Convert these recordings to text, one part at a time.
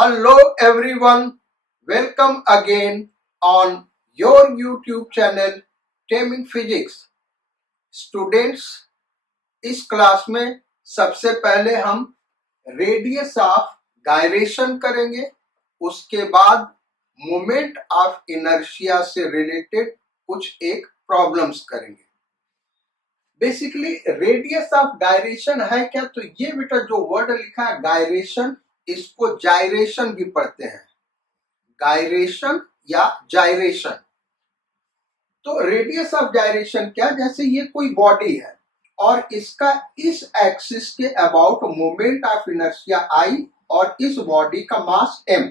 Hello everyone, welcome again on your YouTube channel Taming Physics। Students, इस class में सबसे पहले हम रेडियस ऑफ गायरेशन करेंगे, उसके बाद मोमेंट ऑफ इनर्शिया से रिलेटेड कुछ एक प्रॉब्लम्स करेंगे। बेसिकली रेडियस ऑफ गायरेशन है क्या? तो ये बेटा जो वर्ड लिखा है गायरेशन, इसको जायरेशन भी पढ़ते हैं, गायरेशन या जायरेशन। तो रेडियस ऑफ जायरेशन क्या? जैसे ये कोई बॉडी है और इसका इस एक्सिस के about moment of inertia I और इस बॉडी का मास m।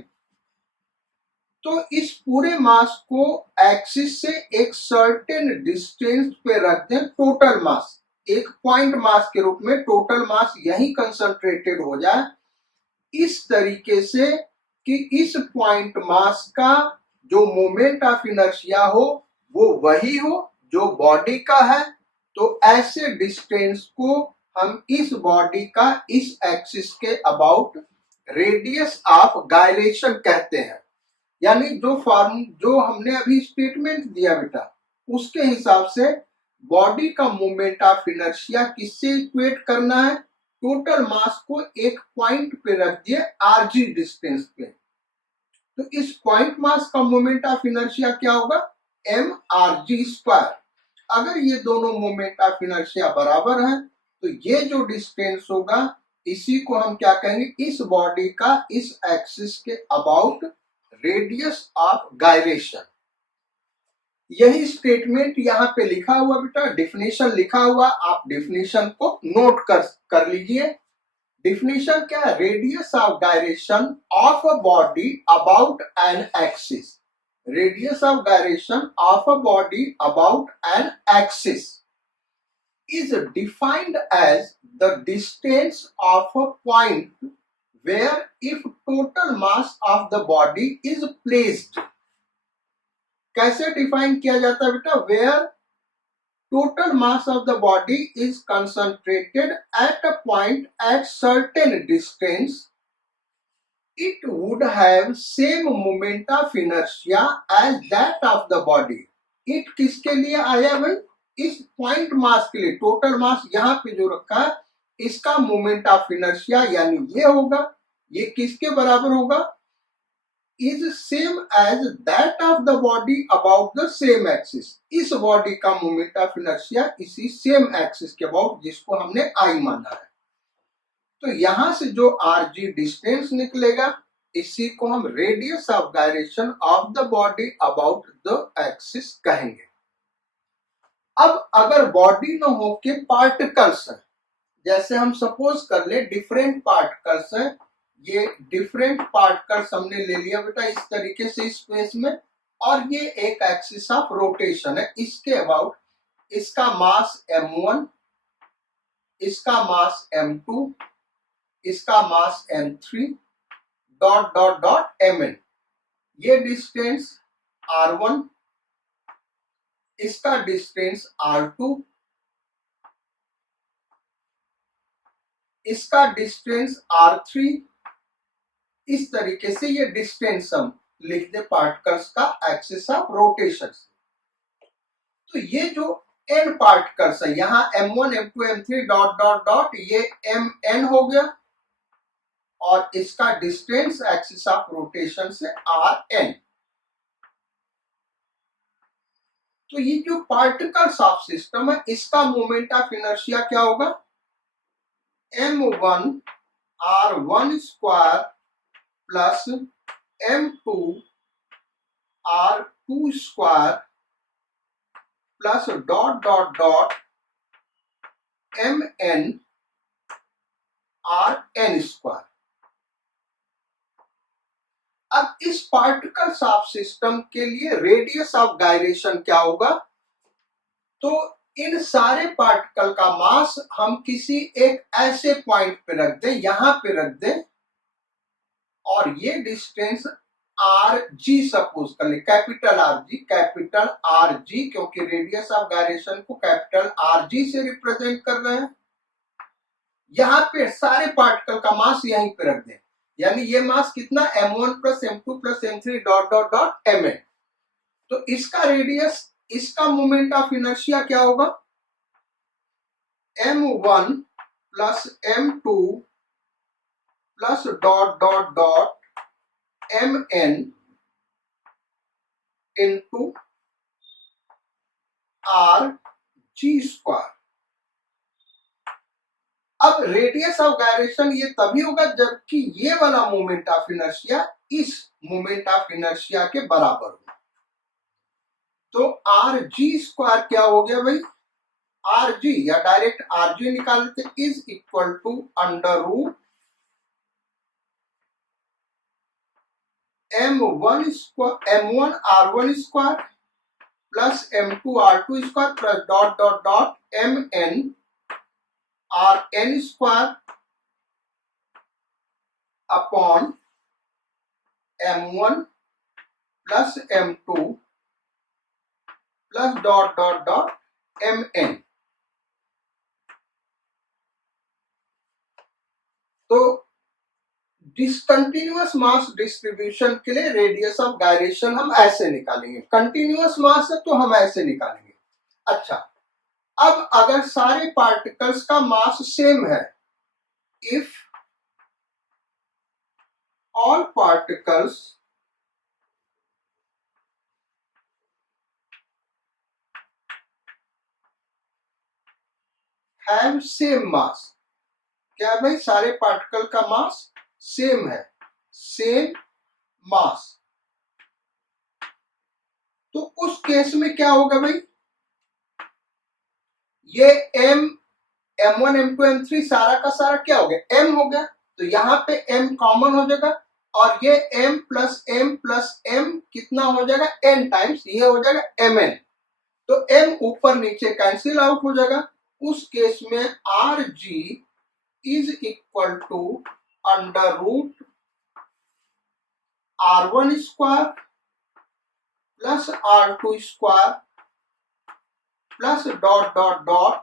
तो इस पूरे मास को एक्सिस से एक सर्टेन डिस्टेंस पे रख दें, टोटल मास एक पॉइंट मास के रूप में टोटल मास यहीं कंसंट्रेटेड हो जाए, इस तरीके से कि इस पॉइंट मास का जो मोमेंट ऑफ इनर्शिया हो वो वही हो जो बॉडी का है। तो ऐसे डिस्टेंस को हम इस बॉडी का इस एक्सिस के अबाउट रेडियस ऑफ गायरेशन कहते हैं। यानी जो हमने अभी स्टेटमेंट दिया बेटा, उसके हिसाब से बॉडी का मोमेंट ऑफ इनर्शिया किससे इक्वेट करना है? टोटल मास को एक पॉइंट पे रख दिए आरजी डिस्टेंस पे। तो इस पॉइंट मास का मोमेंट ऑफ इनर्शिया क्या होगा? M R G square. अगर ये दोनों मोमेंट ऑफ इनर्शिया बराबर है तो ये जो डिस्टेंस होगा इसी को हम क्या कहेंगे? इस बॉडी का इस एक्सिस के अबाउट रेडियस ऑफ गायरेशन। यही स्टेटमेंट यहाँ पे लिखा हुआ बेटा, डेफिनेशन लिखा हुआ, आप डेफिनेशन को नोट कर लीजिए। डेफिनेशन क्या है? Radius of gyration of a body about an axis. Radius of gyration of a body about an axis is defined as the distance of a point where if total mass of the body is placed। कैसे define किया जाता है बेटा? Where total mass of the body is concentrated at a point at certain distance, it would have same moment of inertia as that of the body। it किसके लिए आया भाई? इस पॉइंट मास के लिए। टोटल मास यहाँ पे जो रखा है इसका मोमेंट ऑफ इनर्शिया यानी ये होगा, ये किसके बराबर होगा? Is same as that of the body about the same axis. इस बॉडी का मोमेंट ऑफ इनर्शिया इसी सेम एक्सिस के अबाउट, जिसको हमने आई माना है। तो यहां से जो आरजी डिस्टेंस निकलेगा इसी को हम radius of gyration of the body about the axis कहेंगे। अब अगर बॉडी न हो के पार्टिकल्स हैं, जैसे हम सपोज कर ले डिफरेंट पार्टिकल्स हैं, ये डिफरेंट पार्टिकल्स हमने ले लिया बेटा इस तरीके से स्पेस में, और ये एक एक्सिस ऑफ रोटेशन है इसके अबाउट। इसका मास m1, इसका मास m2, इसका मास m3 dot dot dot mn। ये डिस्टेंस r1, इसका डिस्टेंस r2, इसका डिस्टेंस r3। इस तरीके से ये डिस्टेंस हम लिख दे पार्टिकल्स का एक्सिस ऑफ रोटेशन। तो ये जो n पार्टिकल्स है यहाँ m1, m2, m3 dot dot dot, ये mn हो गया और इसका डिस्टेंस एक्सिस ऑफ रोटेशन से rn। तो ये जो पार्टिकल्स ऑफ सिस्टम है इसका मोमेंट ऑफ इनर्शिया क्या होगा? m1 r1 square plus m2 r2 square plus dot dot dot mn rn square. अब इस पार्टिकल्स ऑफ सिस्टम के लिए रेडियस ऑफ गायरेशन क्या होगा? तो इन सारे पार्टिकल का मास हम किसी एक ऐसे पॉइंट पे रख दें, यहां पे रख दें, और ये डिस्टेंस आर जी सपोज कर ले, कैपिटल आर जी, क्योंकि रेडियस ऑफ गायरेशन को कैपिटल आर जी से रिप्रेजेंट कर रहे हैं। यहां पे सारे पार्टिकल का मास यहीं पे रख दें। यानी ये मास कितना m1 plus m2 plus m3 dot dot dot mn। तो इसका रेडियस, इसका मोमेंट ऑफ इनर्शिया क्या होगा, m1 plus m2 plus dot dot dot mn into are G square. अब रेडियस ऑफ गायरेशन ये तभी होगा जबकि ये वाला मोमेंट ऑफ इनर्शिया इस मोमेंट ऑफ इनर्शिया के बराबर हो। तो आर जी स्क्वायर क्या हो गया भाई, आर जी या डायरेक्ट आर जी निकाल लेते, is equal to under root m1 square m1 r1 square plus m2 r2 square plus dot dot dot mn rn square upon m1 plus m2 plus dot dot dot mn। तो discontinuous mass distribution के लिए radius of gyration हम ऐसे निकालेंगे, continuous मास है तो हम ऐसे निकालेंगे। अच्छा, अब अगर सारे पार्टिकल्स का मास सेम है, if all particles have same mass, क्या है भाई, सारे पार्टिकल का मास सेम है, सेम मास, तो उस केस में क्या होगा भाई, ये m1 m2 m3 सारा का सारा क्या हो गया, m हो गया, तो यहां पे m कॉमन हो जाएगा और ये m प्लस m कितना हो जाएगा, n टाइम्स, ये हो जाएगा mn। तो m ऊपर नीचे कैंसिल आउट हो जाएगा। उस केस में R G is equal to under root r1 square plus r2 square plus dot dot dot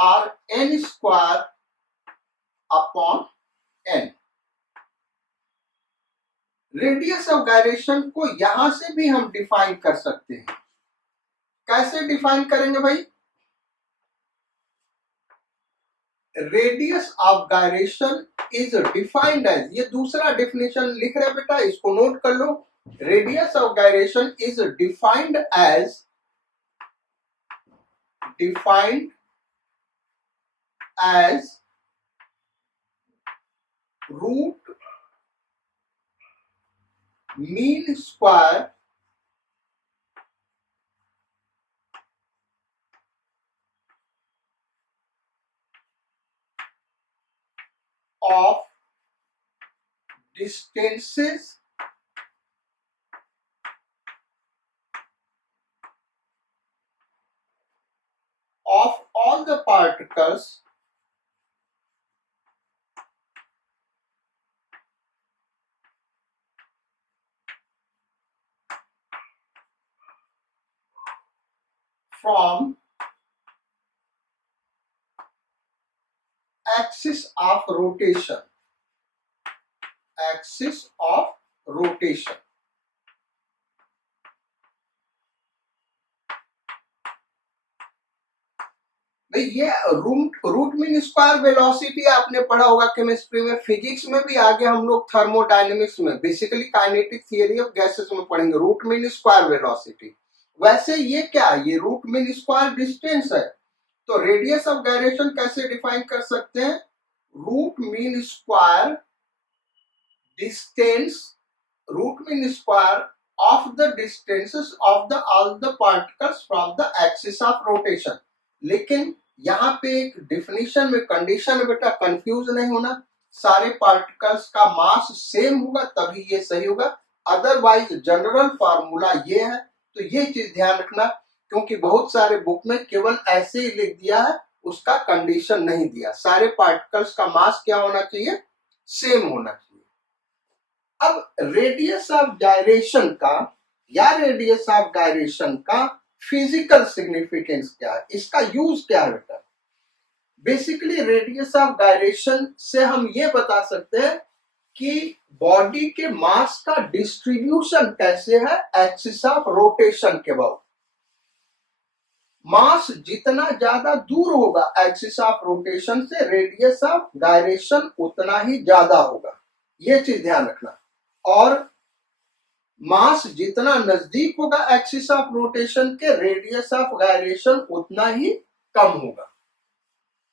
rn square upon n। Radius of gyration को यहां से भी हम डिफाइन कर सकते हैं। कैसे डिफाइन करेंगे भाई, radius of gyration is defined as, ये दूसरा डेफिनेशन लिख रहे बेटा, इसको नोट कर लो। Radius of gyration is defined as root mean square of distances of all the particles from axis of rotation, axis of rotation। भाई ये रूट मीन स्क्वायर वेलोसिटी आपने पढ़ा होगा केमिस्ट्री में, फिजिक्स में भी आगे हम लोग थर्मोडायनेमिक्स में, basically kinetic theory of gases में पढ़ेंगे रूट मीन स्क्वायर वेलोसिटी। वैसे ये क्या है, ये रूट मीन स्क्वायर डिस्टेंस है। तो रेडियस ऑफ गायरेशन कैसे डिफाइन कर सकते हैं, root mean square distance, root mean square of the distances of the all the particles from the axis of rotation. लेकिन यहाँ पे एक डिफिनीशन में कंडीशन है बेटा, कंफ्यूज नहीं होना, सारे पार्टिकल्स का मास सेम होगा तभी ये सही होगा, अदरवाइज जनरल फार्मूला ये है। तो ये चीज ध्यान रखना, क्योंकि बहुत सारे बुक में केवल ऐसे ही लिख दिया है, उसका कंडीशन नहीं दिया। सारे पार्टिकल्स का मास क्या होना चाहिए, सेम होना चाहिए। अब रेडियस ऑफ गायरेशन का या रेडियस ऑफ गायरेशन का फिजिकल सिग्निफिकेंस क्या है, इसका यूज क्या है बेटा। बेसिकली रेडियस ऑफ गायरेशन से हम ये बता सकते हैं कि बॉडी के मास का डिस्ट्रीब्यूशन कैसे है एक्सिस ऑफ रोटेशन के अबाउट। मास जितना ज्यादा दूर होगा एक्सिस ऑफ रोटेशन से, रेडियस ऑफ गायरेशन उतना ही ज्यादा होगा, ये चीज ध्यान रखना। और मास जितना नजदीक होगा एक्सिस ऑफ रोटेशन के, रेडियस ऑफ गायरेशन उतना ही कम होगा।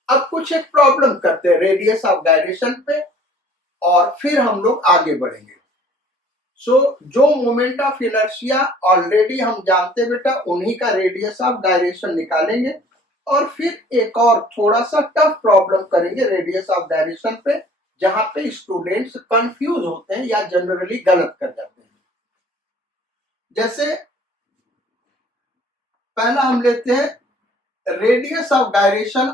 अब कुछ एक प्रॉब्लम करते हैं रेडियस ऑफ गायरेशन पे और फिर हम लोग आगे बढ़ेंगे। जो मोमेंट ऑफ इनर्शिया ऑलरेडी हम जानते बेटा, उन्हीं का रेडियस ऑफ गायरेशन निकालेंगे और फिर एक और थोड़ा सा टफ प्रॉब्लम करेंगे रेडियस ऑफ गायरेशन पे, जहां पे स्टूडेंट्स कंफ्यूज होते हैं या जनरली गलत कर जाते हैं। जैसे पहला हम लेते हैं radius of gyration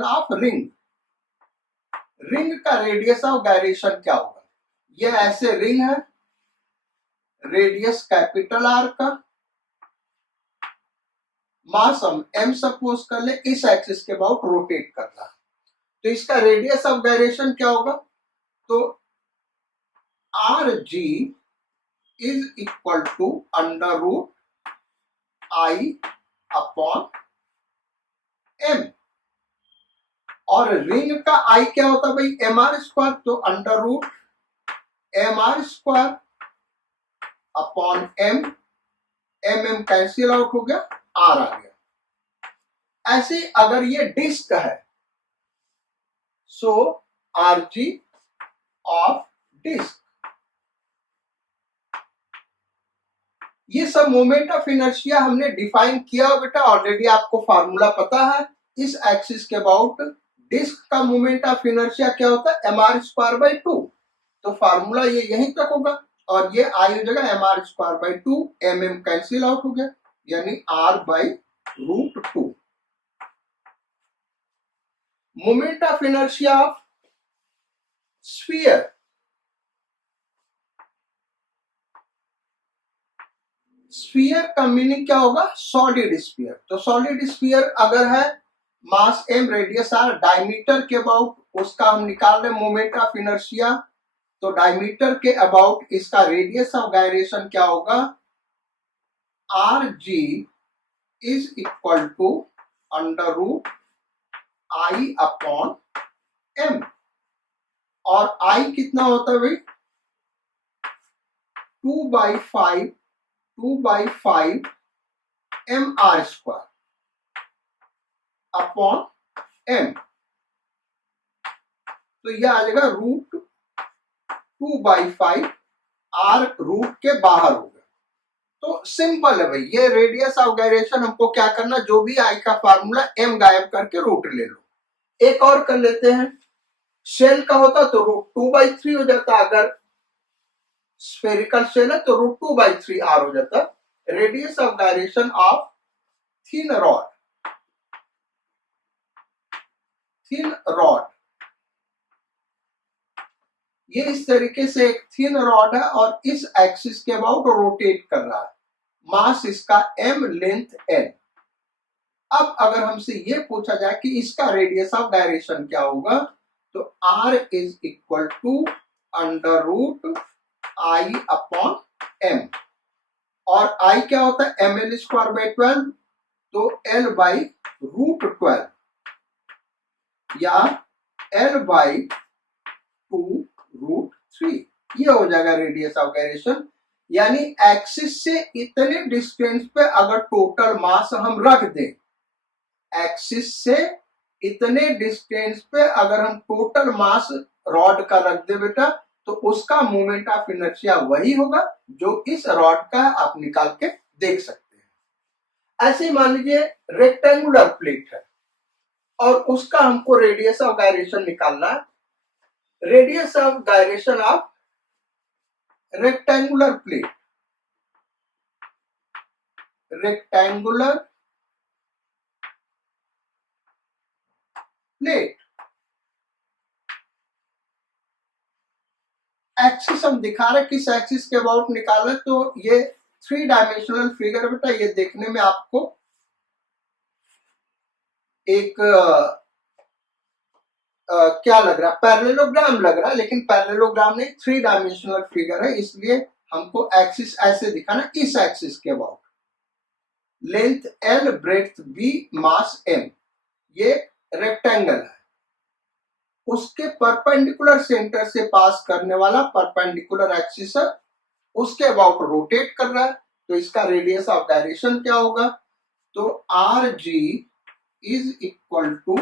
of ring. Ring का रेडियस ऑफ गायरेशन क्या होगा? ये ऐसे रिंग है, रेडियस कैपिटल आर का, मास हम m सपोज कर ले, इस एक्सिस के अबाउट रोटेट कर रहा है, तो इसका रेडियस ऑफ गायरेशन क्या होगा? तो R G is equal to under root I upon m। और रिंग का आई क्या होता है भाई? एम आर स्क्वायर, तो under root M R square upon M, M cancel out हो गया, आर आ गया। ऐसे अगर ये डिस्क है, सो आर जी ऑफ डिस्क। ये सब मोमेंट ऑफ इनर्शिया हमने डिफाइन किया हो बेटा, ऑलरेडी आपको फार्मूला पता है। इस एक्सिस के अबाउट डिस्क का मोमेंट ऑफ इनर्शिया क्या होता है? M R square by two. तो फार्मूला ये यहीं तक होगा और ये आई हो जाएगा M R square by two, M M cancel out हो गया, यानी R by root two. Moment of inertia of sphere, sphere का मीनिंग क्या होगा? Solid sphere. तो सॉलिड स्फीयर अगर है mass M, radius R, diameter के अबाउट उसका हम निकाल रहे मोमेंट ऑफ इनर्शिया, तो डायमीटर के अबाउट इसका रेडियस ऑफ गायरेशन क्या होगा? R G is equal to under root I upon M. और आई कितना होता है भाई? 2/5 M R square upon M, तो यह आ जाएगा रूट 2/5, आर रूट के बाहर हो गया। तो सिंपल है भाई, ये रेडियस ऑफ गायरेशन हमको क्या करना, जो भी आई का फार्मूला एम गायब करके रूट ले लो। एक और कर लेते हैं, शेल का होता तो रूट 2/3 हो जाता, अगर स्फेरिकल शेल है तो रूट 2/3 आर हो जाता। Radius of gyration of thin rod, ये इस तरीके से एक थिन रॉड है और इस एक्सिस के अबाउट रोटेट कर रहा है, मास इसका m, लेंथ n। अब अगर हमसे ये पूछा जाए कि इसका रेडियस ऑफ गायरेशन क्या होगा, तो r is equal to under root I upon m। और I क्या होता है? ml स्क्वायर बाई 12, तो l बाई रूट 12 या l बाई 2 रूट 3, ये हो जाएगा रेडियस ऑफ गायरेशन। यानी एक्सिस से इतने डिस्टेंस पे अगर टोटल मास हम रख दें, एक्सिस से इतने डिस्टेंस पे अगर हम टोटल मास रॉड का रख दे बेटा, तो उसका मोमेंट ऑफ इनर्शिया वही होगा जो इस रॉड का आप निकाल के देख सकते हैं। ऐसे मान लीजिए रेक्टेंगुलर प्लेट है और उसका हमको रेडियस ऑफ गायरेशन निकालना है। Radius of gyration of rectangular plate, rectangular plate, axis हम दिखा रहे किस एक्सिस के अबाउट निकाले, तो ये 3 डायमेंशनल फिगर बेटा, ये देखने में आपको एक क्या लग रहा है, पैरेललोग्राम लग रहा है, लेकिन पैरेललोग्राम नहीं, 3 डायमेंशनल फिगर है, इसलिए हमको एक्सिस ऐसे दिखाना, इस एक्सिस के about, length L, breadth B, mass M, ये रेक्टेंगल है, उसके परपेंडिकुलर सेंटर से पास करने वाला परपेंडिकुलर एक्सिस है, उसके अबाउट रोटेट कर रहा है, तो इसका रेडियस ऑफ डायरेक्शन क्या होगा, तो RG is equal to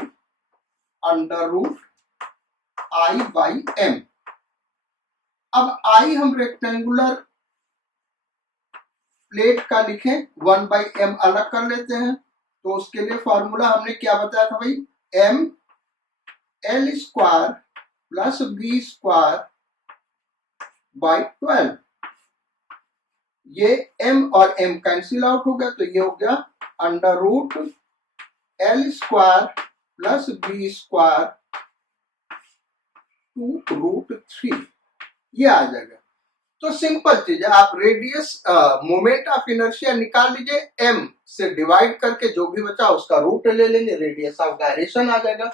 under root I by M। अब I हम रेक्टेंगुलर प्लेट का लिखें, 1 बाई M अलग कर लेते हैं, तो उसके लिए फॉर्मूला हमने क्या बताया था भाई, M L square plus B square by 12। ये M और M कैंसिल आउट हो गया, तो ये हो गया under root L square plus B square two root 3, ये आ जाएगा। तो सिंपल चीज है, आप रेडियस मोमेंट ऑफ इनर्शिया निकाल लीजिए, M से डिवाइड करके जो भी बचा उसका रूट ले लेंगे, रेडियस ऑफ डायरेक्शन आ जाएगा।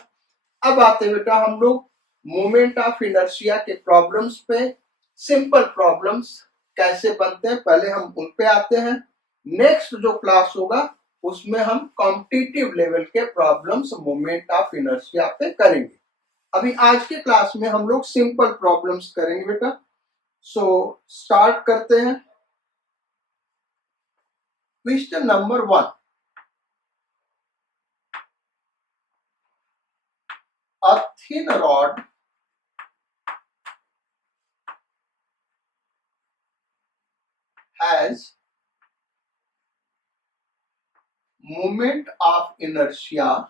अब आते हैं बेटा हम लोग मोमेंट ऑफ इनर्शिया के प्रॉब्लम्स पे। सिंपल प्रॉब्लम्स कैसे बनते हैं पहले हम उन पे आते हैं, नेक्स्ट जो क्लास होगा उसमें हम कॉम्पिटिटिव लेवल के प्रॉब्लम्स मोमेंट ऑफ इनर्शिया पे करेंगे। अभी आज के क्लास में हम लोग सिंपल प्रॉब्लम्स करेंगे बेटा। सो स्टार्ट करते हैं। Question number 1, a thin rod has moment of inertia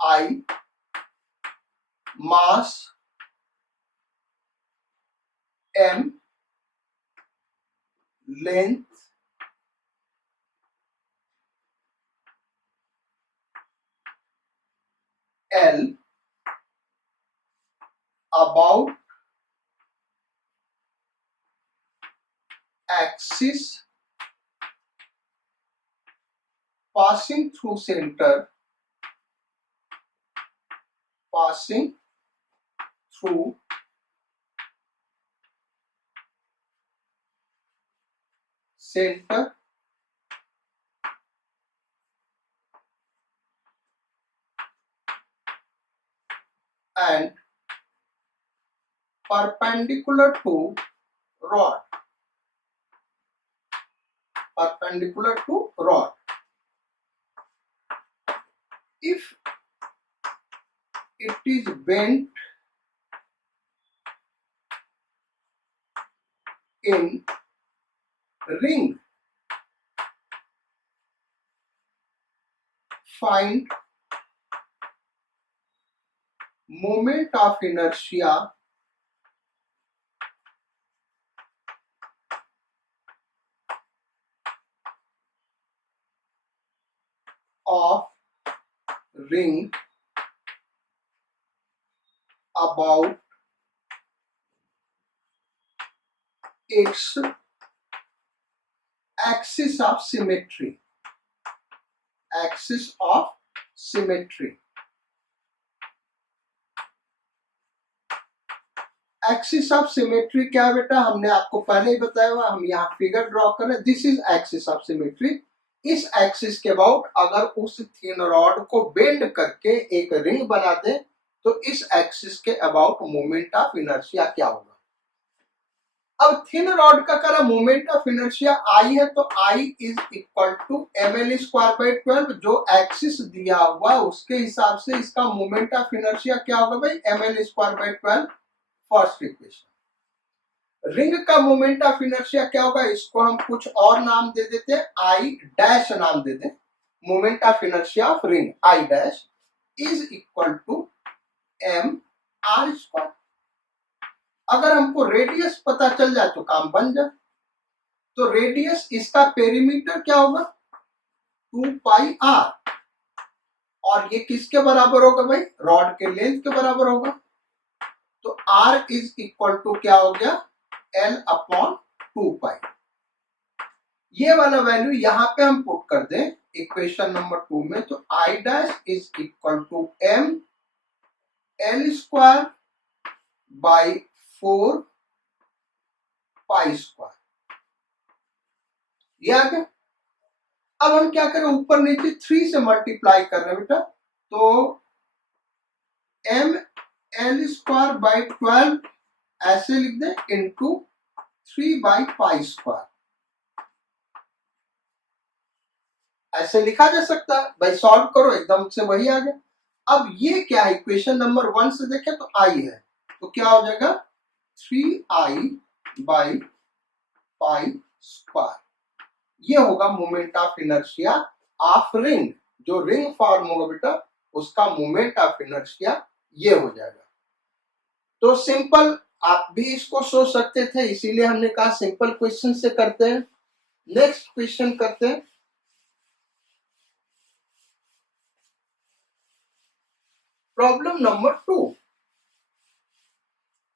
I, mass M, length L, about axis, passing through center, passing through center, and perpendicular to rod, perpendicular to rod. If it is bent in ring, find moment of inertia of ring about its axis of symmetry, axis of symmetry. Axis of symmetry क्या है बेटा, हमने आपको पहले ही बताया हुआ, हम यहाँ फिगर ड्रॉ कर रहे हैं, this is axis of symmetry. इस एक्सिस के अबाउट अगर उस थिन रॉड को बेंड करके एक रिंग बना दे तो इस एक्सिस के अबाउट मोमेंट ऑफ इनर्शिया क्या होगा। अब थिन रॉड का करा मोमेंट ऑफ इनर्शिया आई है, तो I is equal to ml square by 12, जो एक्सिस दिया हुआ उसके हिसाब से इसका मोमेंट ऑफ इनर्शिया क्या होगा भाई, ml square by 12, first equation. Ring का मोमेंट ऑफ इनर्शिया क्या होगा, इसको हम कुछ और नाम दे देते हैं, आई डैश नाम दे दें, moment of inertia of ring I dash is equal to m r square. अगर हमको रेडियस पता चल जाए तो काम बन जाए, तो रेडियस इसका पेरीमीटर क्या होगा 2 पाई r, और ये किसके बराबर होगा भाई, रॉड के लेंथ के बराबर होगा। तो r इज इक्वल टू क्या हो गया, l अपॉन 2 पाई। ये वाला वैल्यू यहां पे हम पुट कर दें इक्वेशन नंबर 2 में, तो I dash is equal to m l square by 4 pi square. ये आ गया। अब हम क्या करें, ऊपर नीचे 3 से मल्टीप्लाई कर रहे हैं बेटा, तो m l स्क्वायर बाई 12 ऐसे लिख दें इंटू 3 बाई पाई स्क्वायर, ऐसे लिखा जा सकता है। भाई सॉल्व करो एकदम से वही आ गया। अब ये क्या है, इक्वेशन नंबर 1 से देखें तो I है, तो क्या हो जाएगा 3I बाई पाई स्क्वायर। ये होगा moment of inertia of ring. जो रिंग फॉर्म होगा बेटा उसका मोमेंट ऑफ इनर्शिया ये हो जाएगा। तो सिंपल आप भी इसको सोच सकते थे, इसीलिए हमने कहा सिंपल क्वेश्चन से करते हैं। नेक्स्ट क्वेश्चन करते हैं। प्रॉब्लम नंबर 2,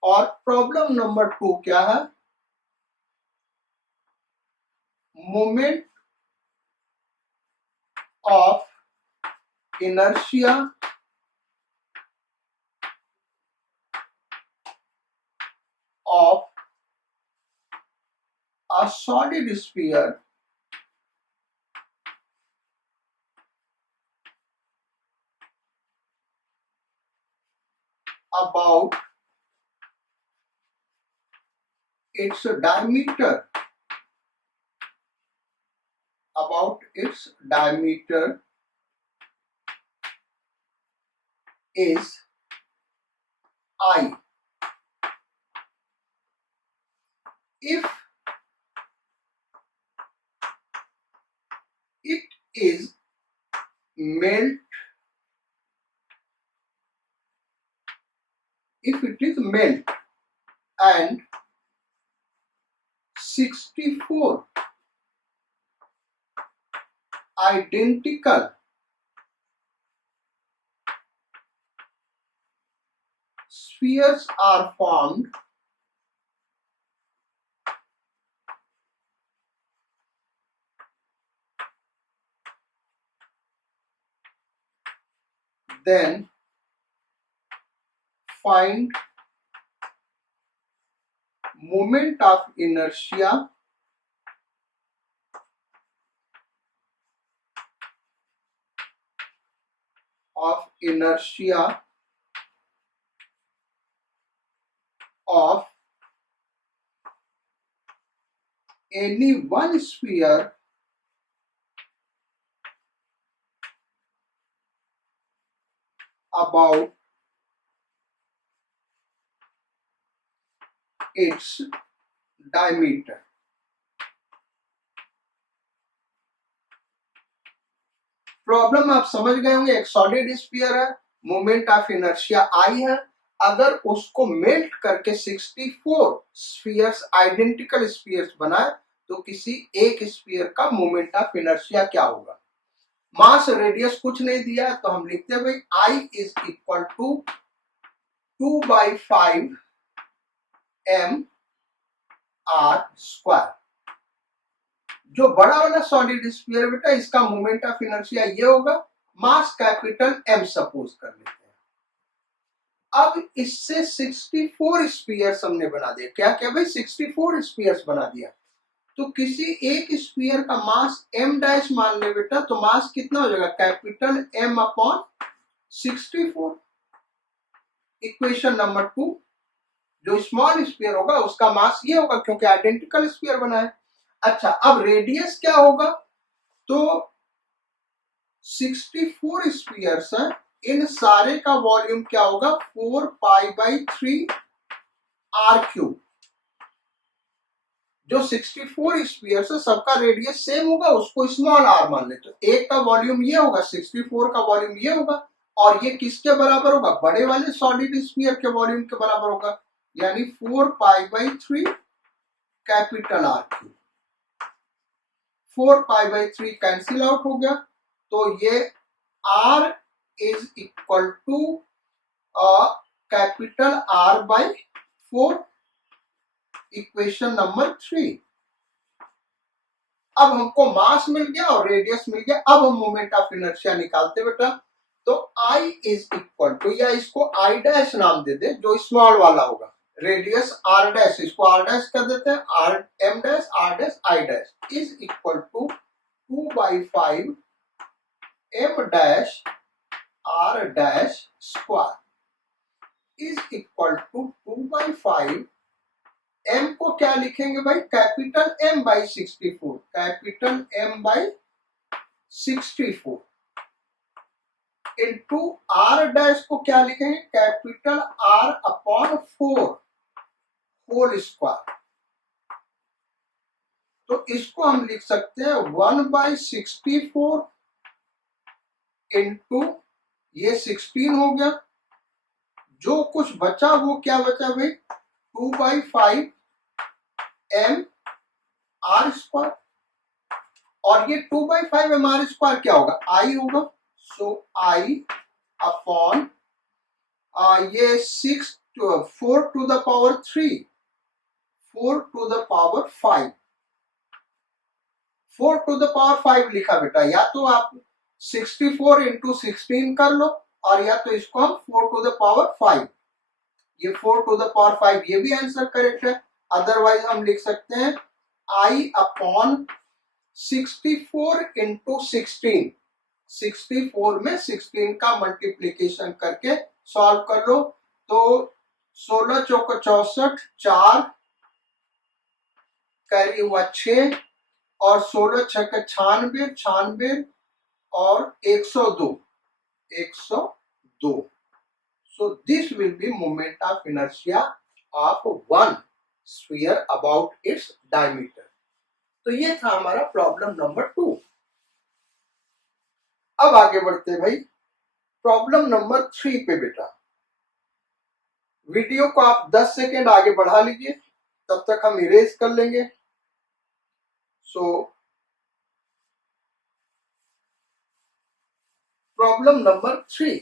और प्रॉब्लम नंबर 2 क्या है, moment of inertia of a solid sphere about its diameter, is I. If it is melt and 64 identical spheres are formed, then find moment of inertia of any one sphere about its diameter. Problem आप समझ गए होंगे, एक solid sphere है, moment of inertia I है, अगर उसको melt करके 64 स्फीयर्स आइडेंटिकल स्फीयर्स बनाए तो किसी एक स्फीयर का मोमेंट ऑफ इनर्शिया क्या होगा। मास रेडियस कुछ नहीं दिया तो हम लिखते हैं भाई I is equal to 2/5 mr square. जो बड़ा वाला सॉलिड स्फीयर बेटा इसका मोमेंट ऑफ इनर्शिया ये होगा, मास कैपिटल M सपोज कर लेते हैं। अब इससे 64 स्फीयर्स हमने बना दिया, क्या क्या भाई 64 स्फीयर्स बना दिया, तो किसी एक स्फीयर का मास m डैश मान ले बेटा, तो मास कितना हो जाएगा capital M upon 64। Equation number 2, जो स्मॉल स्फीयर होगा उसका मास ये होगा क्योंकि आइडेंटिकल स्फीयर बना है। अच्छा अब रेडियस क्या होगा, तो 64 स्फीयर्स है, इन सारे का वॉल्यूम क्या होगा 4π/3 r3। जो 64 स्फीयर्स है सबका रेडियस सेम होगा, उसको स्मॉल r मान ले, तो एक का वॉल्यूम ये होगा 64 का वॉल्यूम ये होगा, और ये किसके बराबर होगा, बड़े वाले सॉलिड स्फीयर के वॉल्यूम के बराबर होगा, यानी 4π/3 कैपिटल R3। 4π/3 कैंसिल आउट हो गया, तो ये R is equal to capital R by 4, equation number 3। अब हमको मास मिल गया और रेडियस मिल गया। अब हम मोमेंट ऑफ इनर्शिया निकालते बेटा। तो I इज इक्वल टू, या इसको I डैश नाम दे दे जो स्मॉल वाला होगा, रेडियस R डैश, इसको R डैश कर देते हैं, R M dash R dash I dash is equal to 2/5 M dash R dash square is equal to 2/5 M को क्या लिखेंगे भाई, capital M by 64, capital M by 64 into R dash को क्या लिखेंगे, capital R upon 4 whole square. तो इसको हम लिख सकते हैं 1/64 इंटू ये 16 हो गया, जो कुछ बचा वो क्या बचा भाई, 2/5 M R स्क्वायर, और ये 2/5 M R स्क्वायर क्या होगा, I होगा। सो I अपॉन ये 4 to the power 3, 4 to the power 5, 4 to the power 5 लिखा बेटा। या तो आप 64 इंटू 16 कर लो, और या तो इसको हम 4 टू द पावर 5, ये 4 टू द पावर 5, ये भी आंसर करेक्ट है। अदरवाइज हम लिख सकते हैं I अपॉन 64 इंटू 16, 64 में 16 का मल्टीप्लीकेशन करके सॉल्व कर लो। तो 16 चौका 64, 4 कैरी हुआ 6, और 16 छक्का 96, 96 और 102, 102। So this will be moment of inertia of one sphere about its diameter. तो ये था हमारा प्रॉब्लम नंबर 2। अब आगे बढ़ते हैं भाई प्रॉब्लम नंबर 3 पे बेटा। वीडियो को आप 10 सेकेंड आगे बढ़ा लीजिए, तब तक हम इरेज कर लेंगे। सो प्रॉब्लम नंबर 3,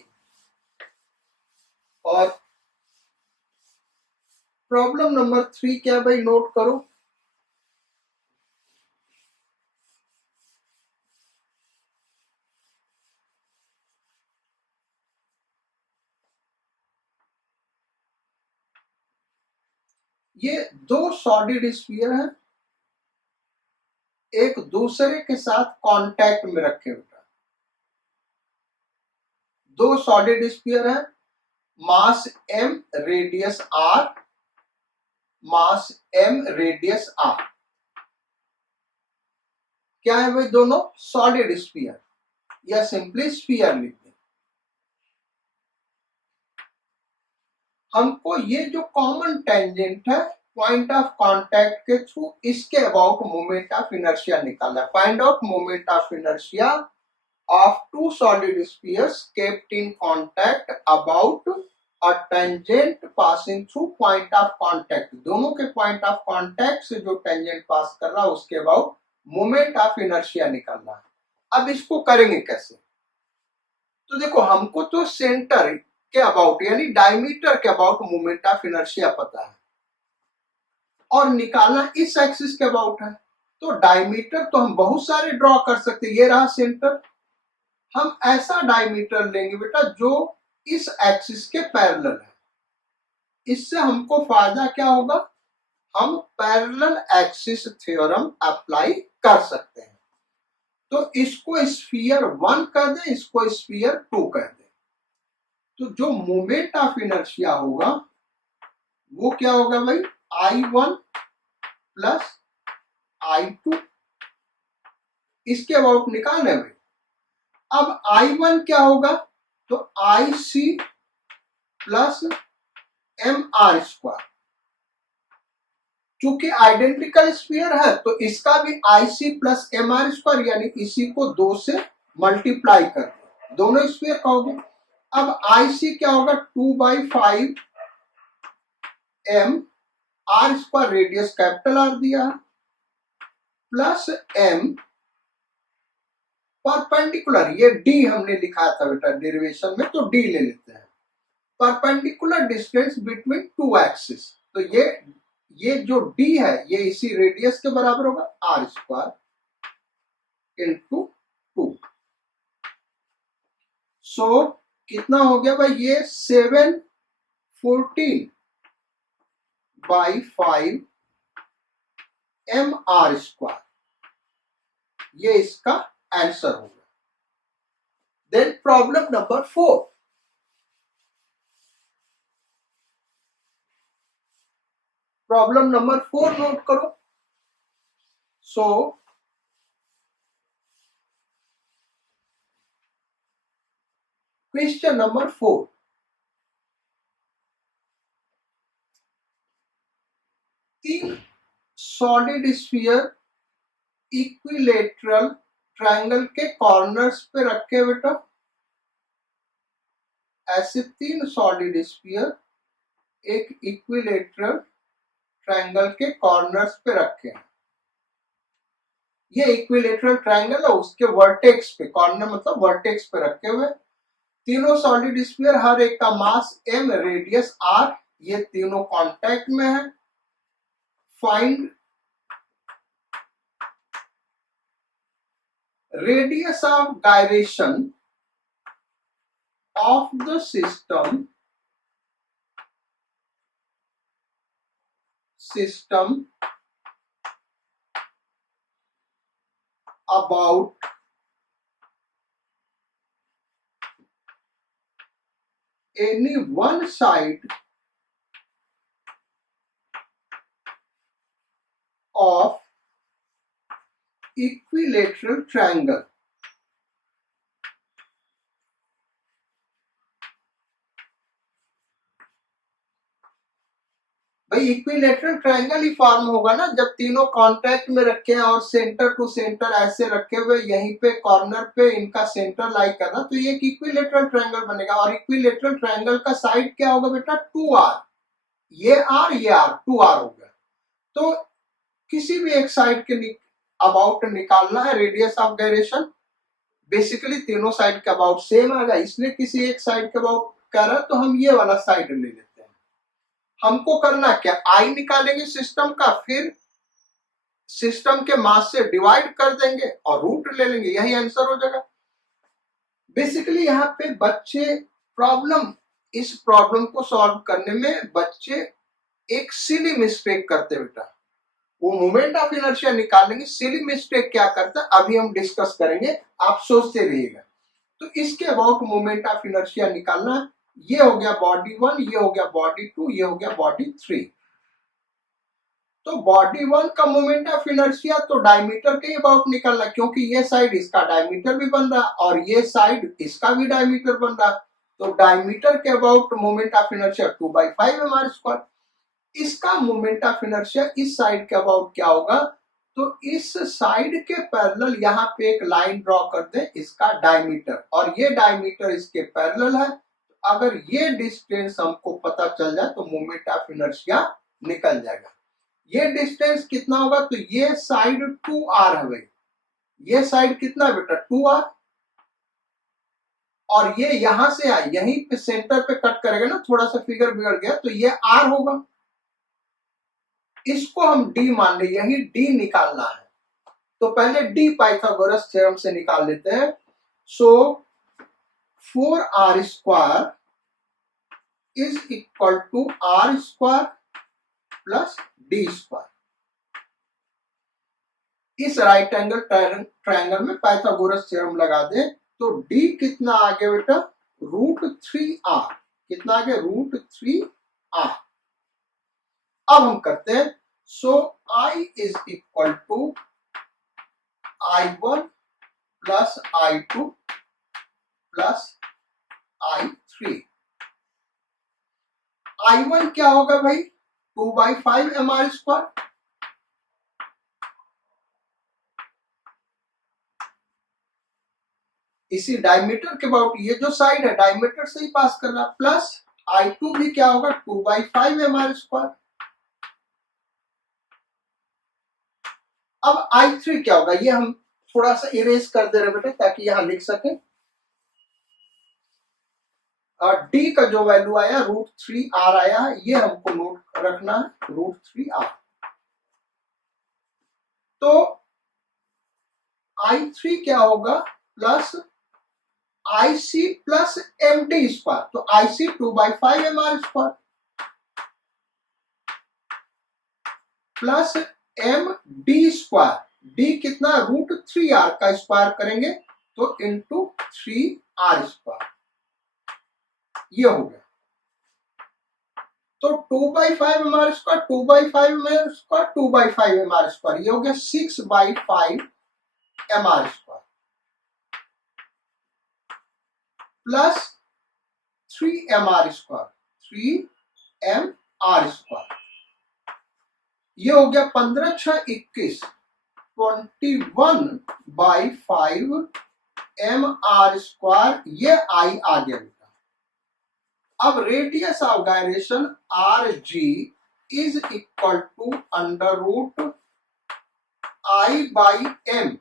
और प्रॉब्लम नंबर 3 क्या भाई, नोट करो। ये दो सॉलिड स्फीयर हैं, एक दूसरे के साथ कांटेक्ट में रखे बेटा। दो सॉलिड स्फीयर हैं, mass M, radius R, mass M, radius R। क्या है भाई, दोनों सॉलिड स्फीयर, या सिंपली स्फीयर लिख दें। हमको ये जो कॉमन टेंजेंट है पॉइंट ऑफ कांटेक्ट के थ्रू, इसके अबाउट मोमेंट ऑफ इनर्शिया निकालना है। Find out moment of inertia of two solid spheres kept in contact about a tangent passing through point of contact. दोनों के पॉइंट ऑफ कांटेक्ट से जो टेंजेंट पास कर रहा है उसके अबाउट मोमेंट ऑफ इनर्शिया निकालना है। अब इसको करेंगे कैसे, तो देखो हमको तो सेंटर के अबाउट यानी डायमीटर के अबाउट मोमेंट ऑफ इनर्शिया पता है, और निकालना इस एक्सिस के अबाउट है। तो डायमीटर तो हम बहुत सारे ड्रॉ कर सकते हैं। ये रहा सेंटर, हम ऐसा डायमीटर लेंगे बेटा जो इस एक्सिस के पैरेलल है। इससे हमको फायदा क्या होगा, हम पैरेलल एक्सिस थ्योरम अप्लाई कर सकते हैं। तो इसको स्फीयर 1 कर दें, इसको स्फीयर 2 कर दें। तो जो मोमेंट ऑफ इनर्शिया होगा वो क्या होगा भाई, I1 प्लस I2, इसके अबाउट निकालना है भाई। अब I1 क्या होगा, तो IC प्लस MR स्क्वायर। चूंकि आइडेंटिकल स्फीयर है तो इसका भी IC प्लस MR स्क्वायर, यानी इसी को 2 से मल्टीप्लाई कर दो, दोनों स्फीयर का होगा। अब IC क्या होगा, 2/5 M R square, radius capital R दिया, प्लस M परपेंडिकुलर, ये D हमने लिखा था बेटा डेरिवेशन में, तो D ले लेते हैं, perpendicular distance between two axis. तो ये जो d है ये इसी रेडियस के बराबर होगा r स्क्वायर इंटू 2। सो कितना हो गया भाई, ये 714 बाई 5 mr स्क्वायर, ये इसका आंसर होगा। Then problem number 4, problem number 4 note करो। सो क्वेश्चन नंबर 4, तीन सॉलिड स्फीयर इक्विलेटरल ट्रायंगल के कॉर्नर्स पे रखे बेटा। ऐसे तीन सॉलिड स्फीयर एक इक्विलेटरल ट्रायंगल के कॉर्नर्स पे रखे हैं। ये इक्विलेटरल ट्रायंगल है, उसके वर्टेक्स पे, कॉर्नर मतलब वर्टेक्स पे रखे हुए तीनों सॉलिड स्फीयर, हर एक का मास m, रेडियस r, ये तीनों कांटेक्ट में है। Find radius of gyration of the system about any one side of equilateral triangle। भाई इक्विलेटरल ट्रायंगल ही फॉर्म होगा ना जब तीनों कांटेक्ट में रखे हैं और सेंटर टू सेंटर ऐसे रखे हुए, यहीं पे कॉर्नर पे इनका सेंटर लाई करना, तो ये एक इक्विलेटरल ट्रायंगल बनेगा। और इक्विलेटरल ट्रायंगल का साइड क्या होगा बेटा, 2r, ये r ये r, 2r हो गया। तो किसी भी एक साइड के अबाउट निकालना है रेडियस ऑफ गायरेशन। बेसिकली तीनों साइड के अबाउट सेम आएगा, इसलिए किसी एक साइड के अबाउट कह रहा है तो हम ये वाला साइड ले लेते हैं। हमको करना क्या, आई निकालेंगे सिस्टम का, फिर सिस्टम के मास से डिवाइड कर देंगे और रूट ले लेंगे, यही आंसर हो जाएगा। बेसिकली यहाँ पे बच्चे इस प्रॉब्लम को सॉल्व करने में बच्चे एक सिली मिस्टेक करते बेटा। वो मोमेंट ऑफ इनर्शिया निकालेंगे, सिली मिस्टेक क्या करता है अभी हम डिस्कस करेंगे, आप सोचते रहिएगा। तो इसके अबाउट मोमेंट ऑफ इनर्शिया निकालना, ये हो गया बॉडी 1, ये हो गया बॉडी 2, ये हो गया बॉडी 3। तो बॉडी 1 का मोमेंट ऑफ इनर्शिया तो डायमीटर के अबाउट निकालना, क्योंकि ये साइड इसका डायमीटर भी बन रहा और ये साइड इसका भी डायमीटर बन रहा। तो डायमीटर के about moment of inertia 2/5 mr square. इसका मोमेंट ऑफ इनर्शिया इस साइड के अबाउट क्या होगा, तो इस साइड के पैरेलल यहाँ पे एक लाइन ड्रॉ कर दे, इसका डायमीटर, और ये डायमीटर इसके पैरेलल है। अगर ये डिस्टेंस हमको पता चल जाए तो मोमेंट ऑफ इनर्शिया निकल जाएगा। ये डिस्टेंस कितना होगा, तो ये साइड 2r है भाई, ये साइड कितना है बेटा 2r, और ये यहां से आए यहीं पे सेंटर पे कट करेगा ना, थोड़ा सा फिगर बिगड़ गया तो ये r होगा। इसको हम d मान ले, यही d निकालना है। तो पहले d पाइथागोरस थ्योरम से निकाल लेते हैं। So 4r square is equal to r square plus d square. इस राइट एंगल ट्रायंगल में पाइथागोरस थ्योरम लगा दें तो d कितना आ गया बेटा, √3r। कितना आ गया, √3r। अब हम करते हैं, so I is equal to I1 plus I2 plus I3। I1 क्या होगा भाई, 2/5 mr स्क्वायर, इसी डायमीटर के अबाउट, ये जो साइड है डायमीटर से ही पास कर रहा, प्लस I2 भी क्या होगा 2/5 mr स्क्वायर। अब I3 क्या होगा, ये हम थोड़ा सा इरेज कर दे रहे बेटे ताकि यहां लिख सके। डी का जो वैल्यू आया √3r आया है, ये हमको नोट रखना है √3r। तो I3 क्या होगा plus IC plus MD square, तो IC 2/5 mr² plus MD square, D कितना √3r का स्क्वायर करेंगे तो इंटू 3r स्क्वायर, ये हो गया। तो 2/5 mr², 2/5 mr², 2/5 mr², ये हो गया 6/5 mr² प्लस 3mr², 3mr², ये हो गया 15 6 21, 21/5 mr², ये आई आ गया बेटा। अब radius of gyration RG is equal to √I/m,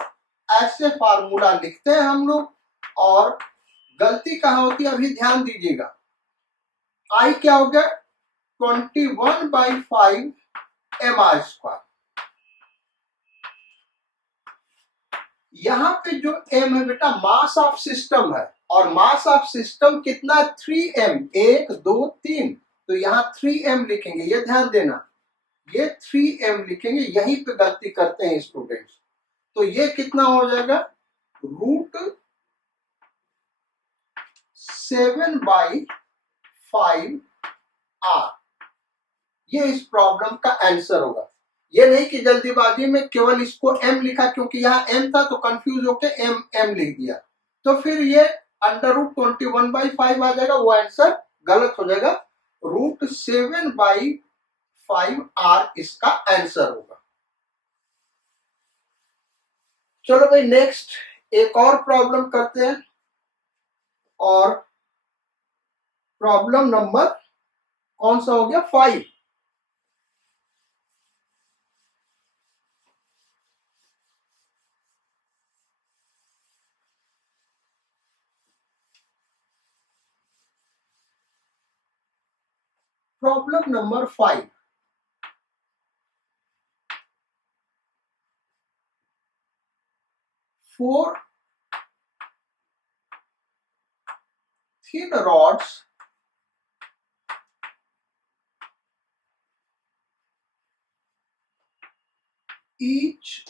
ऐसे फार्मूला लिखते हैं हम लोग। और गलती कहां होती है अभी ध्यान दीजिएगा। I क्या हो गया 21/5 mr², यहां पे जो m है बेटा मास ऑफ सिस्टम है, और मास ऑफ सिस्टम कितना 3m, 1 2 3, तो यहां 3m लिखेंगे, ये ध्यान देना, ये 3m लिखेंगे, यहीं पे गलती करते हैं स्टूडेंट्स। तो ये कितना हो जाएगा √7/5r, ये इस प्रॉब्लम का आंसर होगा। ये नहीं कि जल्दीबाजी में केवल इसको m लिखा, क्योंकि यहाँ m था तो कंफ्यूज होके m लिख दिया, तो फिर ये √21/5 आ जाएगा, वो आंसर गलत हो जाएगा। √7/5r इसका आंसर होगा। चलो भाई नेक्स्ट एक और प्रॉब्लम करते हैं, और प्रॉब्लम नंबर कौन सा हो गया 5। Problem number 5, four thin rods each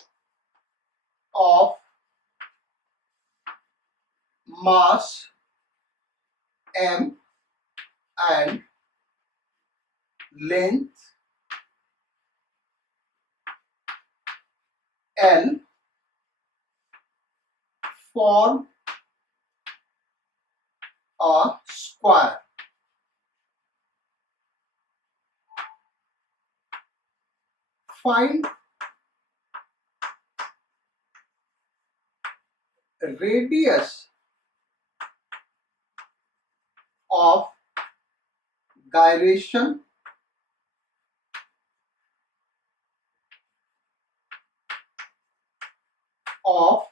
of mass m and length l form a square. Find radius of gyration of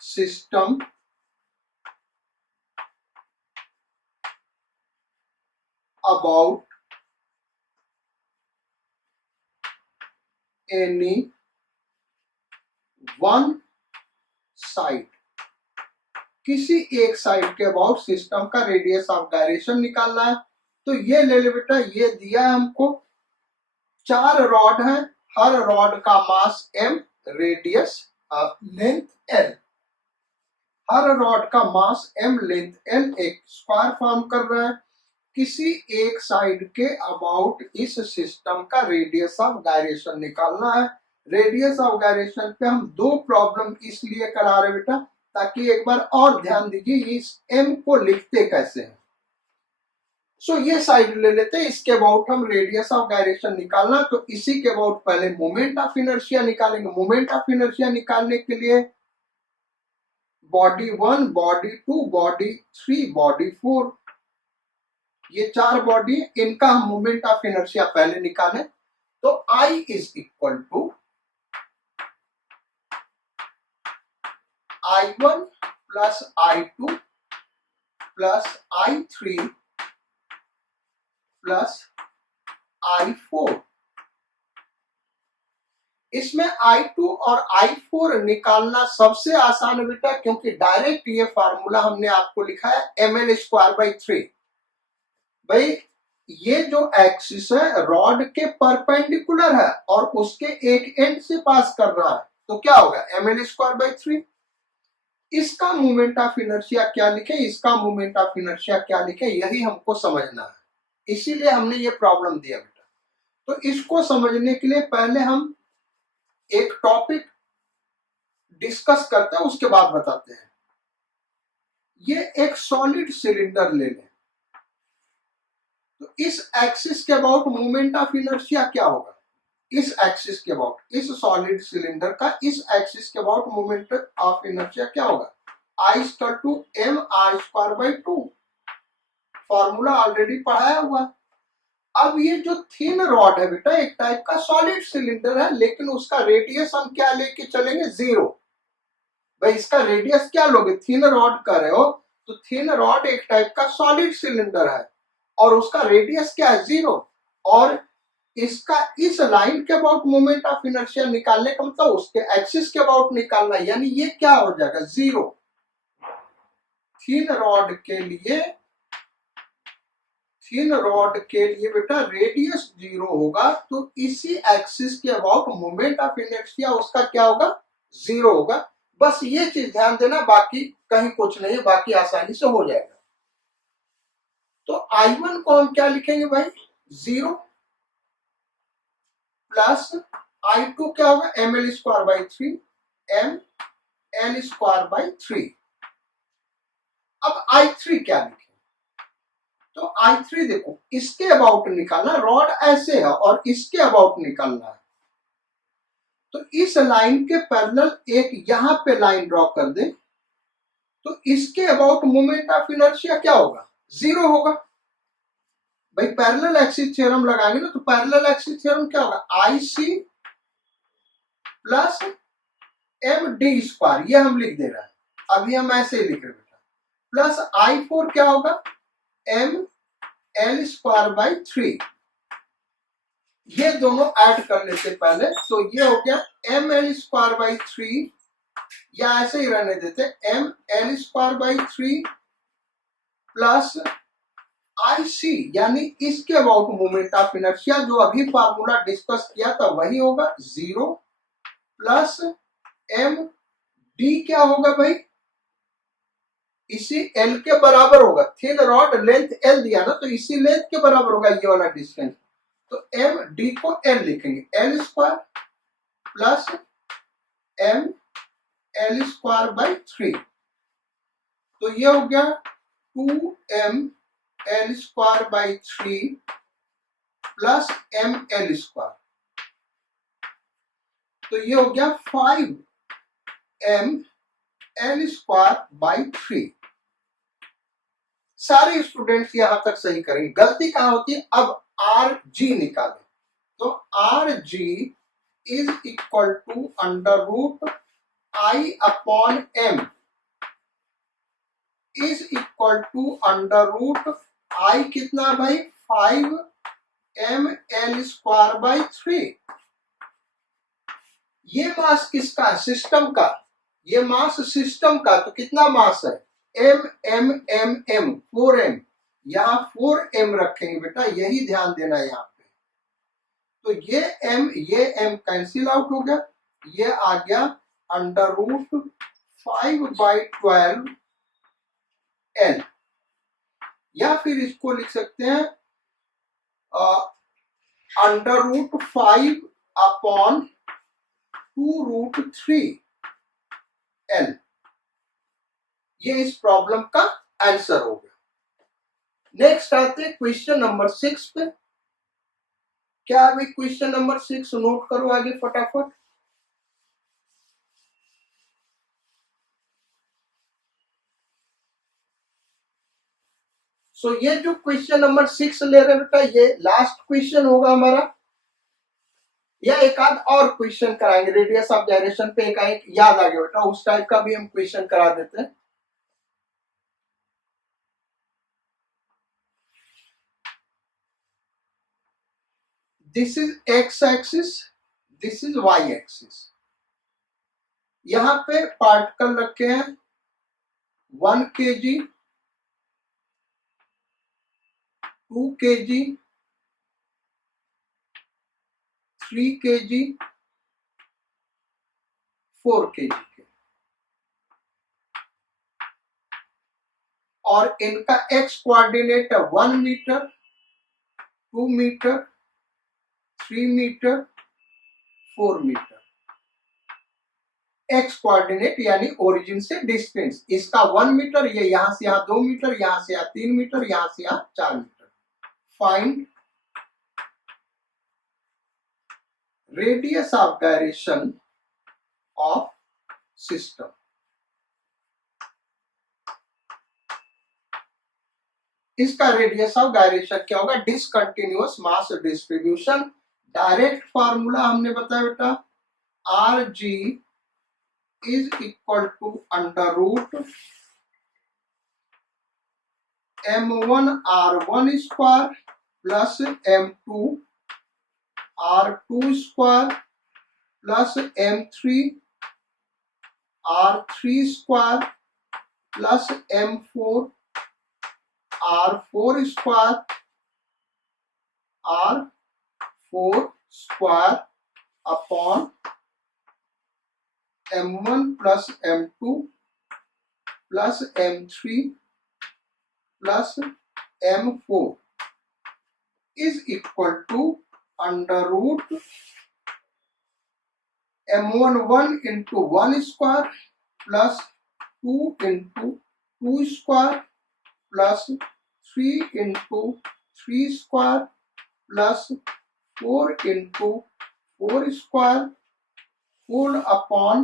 system about any one side, किसी एक साइड के अबाउट सिस्टम का रेडियस ऑफ डायरेक्शन निकालना है। तो ये ले ले बेटा, ये दिया है हमको, 4 रॉड है, हर रॉड का मास m, रेडियस लेंथ l, हर रॉड का मास m, लेंथ l एक स्क्वायर फॉर्म कर रहा है। किसी एक साइड के अबाउट इस सिस्टम का रेडियस ऑफ गायरेशन निकालना है। रेडियस ऑफ गायरेशन पे हम 2 प्रॉब्लम इसलिए करा रहे बेटा, ताकि एक बार और ध्यान दीजिए इस m को लिखते कैसे हैं। सो ये साइड ले लेते हैं, इसके अबाउट हम रेडियस ऑफ गायरेशन निकालना, तो इसी के अबाउट पहले मोमेंट ऑफ इनर्शिया निकालेंगे। मोमेंट ऑफ इनर्शिया निकालने के लिए बॉडी 1, बॉडी 2, बॉडी 3, बॉडी 4, ये 4 बॉडी, इनका हम मोमेंट ऑफ इनर्शिया पहले निकालें। तो I is equal to I1 plus I2 plus I3 plus I4। इसमें I2 और I4 निकालना सबसे आसान है बेटा, क्योंकि डायरेक्ट ये फार्मूला हमने आपको लिखा है ml²/3। भाई ये जो एक्सिस है रॉड के परपेंडिकुलर है और उसके एक एंड से पास कर रहा है, तो क्या होगा ml²/3। इसका मोमेंट ऑफ इनर्शिया क्या लिखे, इसका मोमेंट ऑफ इनर्शिया क्या लिखे, यही हमको समझना है, इसीलिए हमने ये प्रॉब्लम दिया बेटा। तो इसको समझने के लिए पहले हम एक टॉपिक डिस्कस करते हैं, उसके बाद बताते हैं। ये एक सॉलिड सिलेंडर ले लें, तो इस एक्सिस के अबाउट मोमेंट ऑफ इनर्शिया क्या होगा, इस एक्सिस के अबाउट, इस सॉलिड सिलेंडर का इस एक्सिस के अबाउट मोमेंट ऑफ इनर्शिया क्या होगा, I=mr²/2। फॉर्मूला ऑलरेडी पढ़ाया हुआ। अब ये जो थिन रॉड है बेटा एक टाइप का सॉलिड सिलेंडर है, लेकिन उसका रेडियस हम क्या लेके चलेंगे, 0। भाई इसका रेडियस क्या लोगे, थिन रॉड कर रहे हो, तो थिन रॉड एक टाइप का सॉलिड सिलेंडर है और उसका रेडियस क्या है, 0। और इसका इस लाइन के अबाउट मोमेंट ऑफ इनर्शिया निकालने का मतलब उसके एक्सिस के अबाउट निकालना, यानी ये क्या हो जाएगा, 0। थिन रॉड के लिए बेटा रेडियस 0 होगा, तो इसी एक्सिस के अबाउट मोमेंट ऑफ इनर्शिया उसका क्या होगा, 0 होगा। बस ये चीज ध्यान देना, बाकी कहीं कुछ नहीं है, बाकी आसानी से हो जाएगा। तो I1 को हम क्या लिखेंगे भाई, 0 प्लस I2 क्या होगा, ml²/3 ml²/3। अब I3 क्या लिखें, तो I3 देखो इसके अबाउट निकालना, रॉड ऐसे है और इसके अबाउट निकालना है, तो इस लाइन के पैरेलल एक यहां पे लाइन ड्रॉ कर दे, तो इसके अबाउट मोमेंट ऑफ इनर्शिया क्या होगा, 0 होगा। भाई पैरेलल एक्सिस थ्योरम लगाएंगे ना, तो पैरेलल एक्सिस थ्योरम क्या होगा, IC प्लस md², ये हम लिख दे रहे हैं, अभी हम ऐसे ही लिख रहे हैं, प्लस I4 क्या होगा, ml²/3। ये दोनों ऐड कर लेते पहले, तो ये हो गया ml²/3, या ऐसे ही रहने देते ml²/3 प्लस IC, यानी इसके अबाउट मोमेंट ऑफ इनर्शिया जो अभी फार्मूला डिस्कस किया था वही होगा, 0 प्लस md क्या होगा भाई, इसी L के बराबर होगा, थिन रॉड लेंथ L दिया ना, तो इसी लेंथ के बराबर होगा ये वाला डिस्टेंस, तो md को L लिखेंगे, L² प्लस ml²/3। तो ये हो गया 2ml²/3 प्लस ml², तो ये हो गया 5ml²/3। सारे स्टूडेंट्स यहां तक सही करेंगे, गलती कहां होती है, अब Rg निकालें, तो Rg is equal to √I/m is equal to √I कितना भाई, 5ml²/3। ये मास किसका, सिस्टम का, ये मास सिस्टम का, तो कितना मास है, m 4m, यहां 4m रखेंगे बेटा, यही ध्यान देना है यहाँ पे। तो ये m कैंसिल आउट हो गया, ये आ गया √5/12 L, या फिर इसको लिख सकते हैं √5/2√3 L। ये इस प्रॉब्लम का आंसर हो गया। नेक्स्ट आते हैं क्वेश्चन नंबर 6 पे। क्या अभी क्वेश्चन नंबर 6 नोट करो आगे फटाफट। सो ये जो क्वेश्चन नंबर 6 ले रहे बेटा, ये लास्ट क्वेश्चन होगा हमारा, या एक आध और क्वेश्चन कराएंगे रेडियस ऑफ डायरेक्शन पे, एक याद आ गया बेटा, उस टाइप का भी हम क्वेश्चन करा देते हैं। This is X axis, this is Y axis. यहां पे पार्टिकल रखे हैं 1 kg, 2 kg, 3 kg, 4 kg के, और इनका एक्स कोऑर्डिनेट है 1 metre, 2 metre, 3 metre, 4 metre. X coordinate यानी ओरिजिन से डिस्टेंस, इसका 1 मीटर, ये यहां से यहां 2 मीटर, यहां से यहां 3 मीटर, यहां से यहां 4 metre. Find radius of gyration of system. इसका रेडियस ऑफ गायरेशन क्या होगा? Discontinuous mass distribution. Direct formula हमने बताया बेटा, R G is equal to under root m1 r1 square plus m2 r2 square plus m3 r3 square plus m4 r4 square r4 square upon m1 plus m2 plus m3 plus m4 is equal to under root m1 1 into 1 square plus 2 into 2 square plus 3 into 3 square plus 4 into 4 square whole upon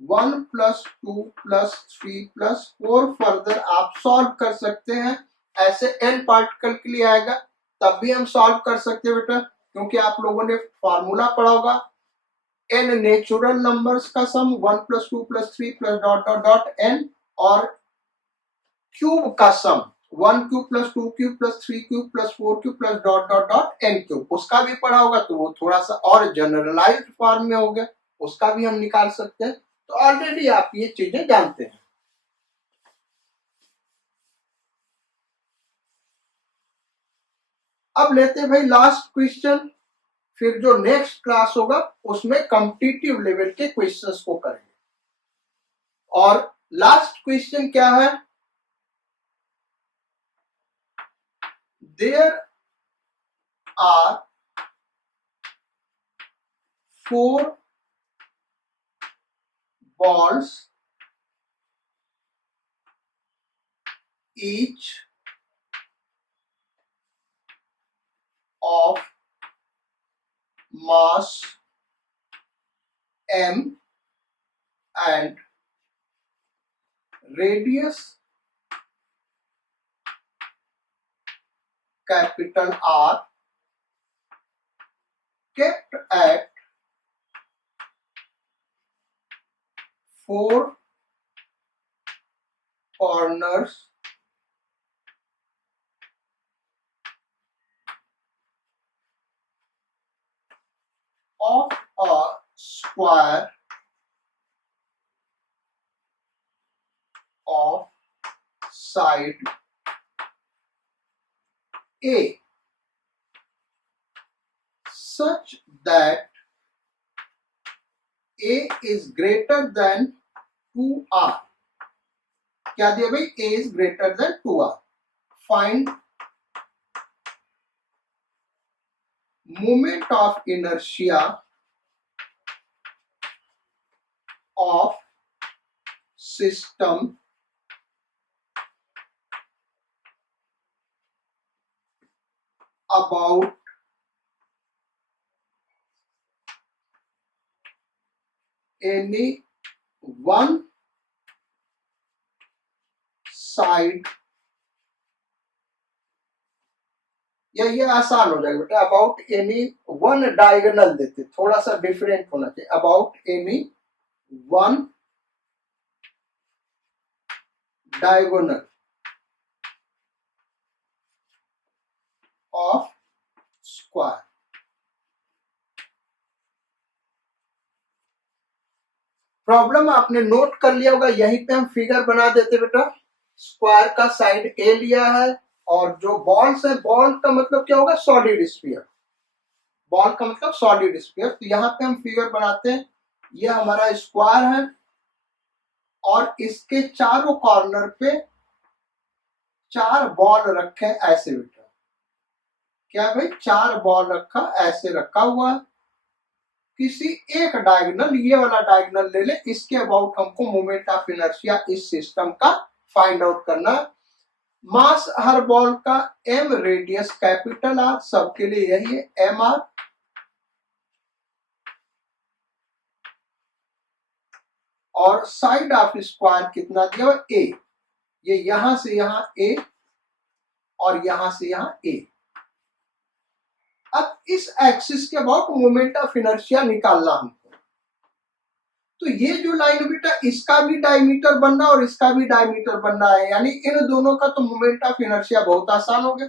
1 plus 2 plus 3 plus 4। Further आप solve कर सकते हैं, ऐसे n particle के लिए आएगा तब भी हम सॉल्व कर सकते हैं बेटा, क्योंकि आप लोगों ने फॉर्मूला पढ़ा होगा n नेचुरल नंबर्स का सम 1 plus 2 plus 3 plus dot dot dot n, और क्यूब का सम 1 cube plus 2 cube plus 3 cube plus 4 cube plus dot dot dot n cube, उसका भी पढ़ा होगा, तो वो थोड़ा सा और जनरलाइज्ड फॉर्म में हो गया, उसका भी हम निकाल सकते हैं। तो ऑलरेडी आप ये चीजें जानते हैं। अब लेते हैं भाई लास्ट क्वेश्चन, फिर जो नेक्स्ट क्लास होगा उसमें कॉम्पिटिटिव लेवल के क्वेश्चंस को करेंगे। और लास्ट क्वेश्चन क्या है? There are 4 balls each of mass m and radius capital R kept at 4 corners of a square of side A such that A is greater than 2R। क्या दिया भाई? A is greater than 2R। Find moment of inertia of system about any one side, या ये आसान हो जाएगा बेटा, about any one diagonal देते, थोड़ा सा डिफरेंट होना चाहिए, about any one diagonal of square. Problem आपने नोट कर लिया होगा, यहीं पे हम फिगर बना देते बेटा। स्क्वायर का साइड ए लिया है और जो बॉल्स है, बॉल का मतलब क्या होगा, सॉलिड स्फीयर, बॉल का मतलब सॉलिड स्फीयर। तो यहाँ पे हम फिगर बनाते हैं, ये हमारा स्क्वायर है और इसके चारों कॉर्नर पे 4 बॉल रखे ऐसे बेटा। क्या भाई, 4 बॉल रखा, ऐसे रखा हुआ। किसी एक डायगोनल, ये वाला डायगोनल ले ले, इसके अबाउट हमको मोमेंट ऑफ इनर्शिया इस सिस्टम का फाइंड आउट करना। मास हर बॉल का एम, रेडियस कैपिटल आर, सबके लिए यही है एम आर। और साइड ऑफ स्क्वायर कितना दिया हुआ, ए। ये यहां से यहां ए और यहां से यहां ए। अब इस एक्सिस के अबाउट मोमेंट ऑफ इनर्शिया निकालना हमको। तो ये जो लाइन बेटा, इसका भी डायमीटर बनना और इसका भी डायमीटर बनना है, यानी इन दोनों का तो मोमेंट ऑफ इनर्शिया बहुत आसान हो गया।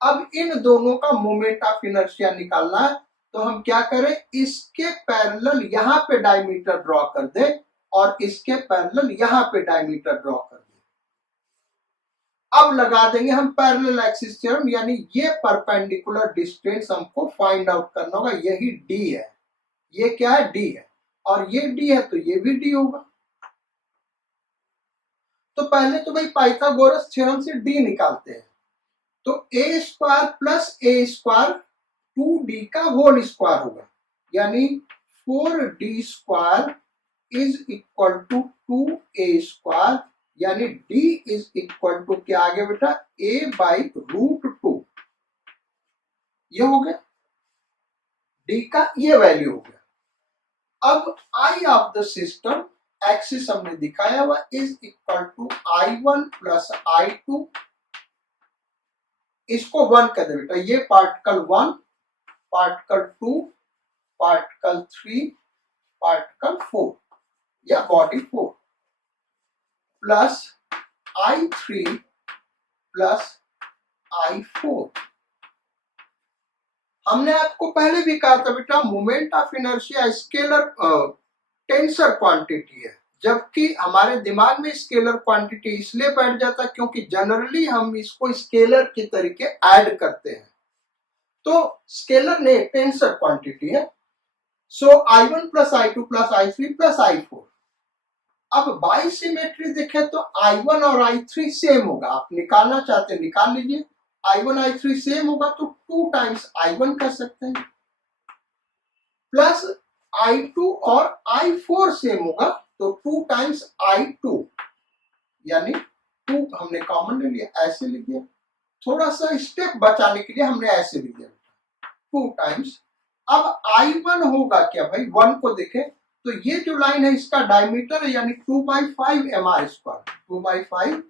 अब इन दोनों का मोमेंट ऑफ इनर्शिया निकालना है, तो हम क्या करें, इसके पैरेलल यहां पे डायमीटर ड्रॉ कर दें और इसके पैरेलल यहां पे डायमीटर ड्रॉ कर दें। अब लगा देंगे हम पैरेलल एक्सिस थ्योरम, यानी ये परपेंडिकुलर डिस्टेंस हमको फाइंड आउट करना होगा। यही डी है, ये क्या है, डी है, और ये डी है तो ये भी डी होगा। तो पहले तो भाई पाइथागोरस थ्योरम से डी निकालते हैं। तो A square plus A square 2d का होल स्क्वायर होगा, यानी 4d square is equal to 2a square, यानी d इज इक्वल टू क्या आ गया बेटा, a बाई √2। ये हो गया, d का ये वैल्यू हो गया। अब I of the system, axis हमने दिखाया हुआ, is equal to I1 plus I2। इसको 1 कर दे बेटा, ये पार्टिकल 1, पार्टिकल 2, पार्टिकल 3, पार्टिकल 4 या body 4, plus I3 plus I4। हमने आपको पहले भी कहा था बेटा, moment of inertia scalar tensor quantity है, जबकि हमारे दिमाग में स्केलर क्वांटिटी इसलिए बैठ जाता है क्योंकि जनरली हम इसको स्केलर के तरीके ऐड करते हैं। तो स्केलर ने टेंसर क्वांटिटी है। सो I1 plus I2 plus I3 plus I4। अब बाई सिमेट्री देखें तो I1 और I3 सेम होगा, आप निकालना चाहते हैं निकाल लीजिए। I1 I3 सेम होगा तो 2 टाइम्स I1 कर सकते हैं, प्लस I2 और I4 सेम होगा तो 2 टाइम्स I2, यानी 2 हमने कॉमन ले लिया, ऐसे लिख दिया। थोड़ा सा स्टेप बचाने के लिए हमने ऐसे लिख दिया 2 टाइम्स। अब I1 होगा क्या भाई, 1 को देखें तो ये जो लाइन है इसका डायमीटर है, यानी 2/5 mr square, 2/5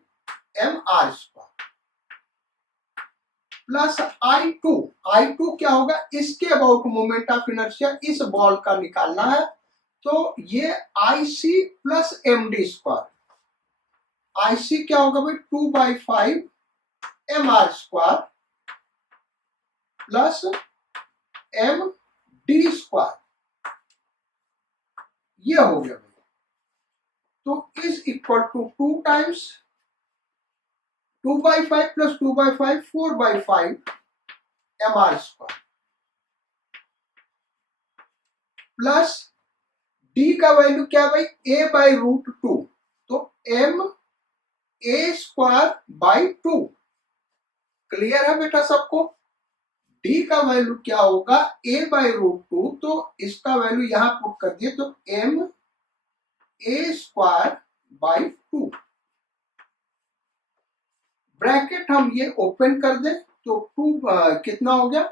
mr square, plus I2 क्या होगा, इसके अबाउट मोमेंट ऑफ इनर्शिया इस बॉल का निकालना है, तो ये IC plus md square. IC क्या होगा भाई, 2/5 mr square plus md square, ये हो गया भाई। तो is equal to 2 times 2/5 plus 2/5 4/5 mr square, plus d का वैल्यू क्या भाई, a बाई √2, तो m a square by 2। Clear है बेटा सबको। d का वैल्यू क्या होगा, a बाई √2, तो इसका वैल्यू यहां पुट कर दिए तो m a square by 2। Bracket हम ये ओपन कर दें तो 2 कितना हो गया,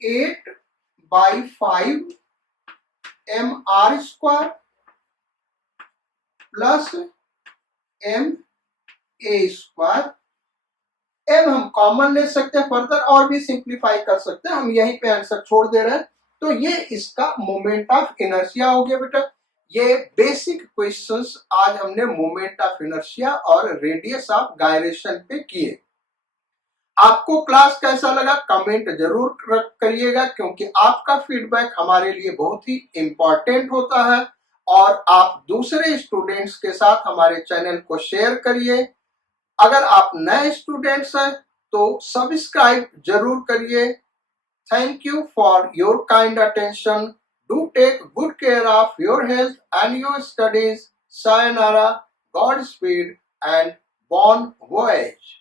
8/5 mr square plus m a square. m हम कॉमन ले सकते हैं, फर्दर और भी सिंप्लीफाई कर सकते हैं, हम यहीं पे आंसर छोड़ दे रहे हैं। तो ये इसका मोमेंट ऑफ इनर्शिया हो गया बेटा। ये बेसिक क्वेश्चंस आज हमने मोमेंट ऑफ इनर्शिया और रेडियस ऑफ गायरेशन पे किए। आपको क्लास कैसा लगा कमेंट जरूर करिएगा, क्योंकि आपका फीडबैक हमारे लिए बहुत ही इंपॉर्टेंट होता है और आप दूसरे स्टूडेंट्स के साथ हमारे चैनल को शेयर करिए। अगर आप नए स्टूडेंट्स हैं तो सब्सक्राइब जरूर करिए। Thank you for your kind attention. Do take good care of your health and your studies. Sayonara, godspeed and bon वॉयेज।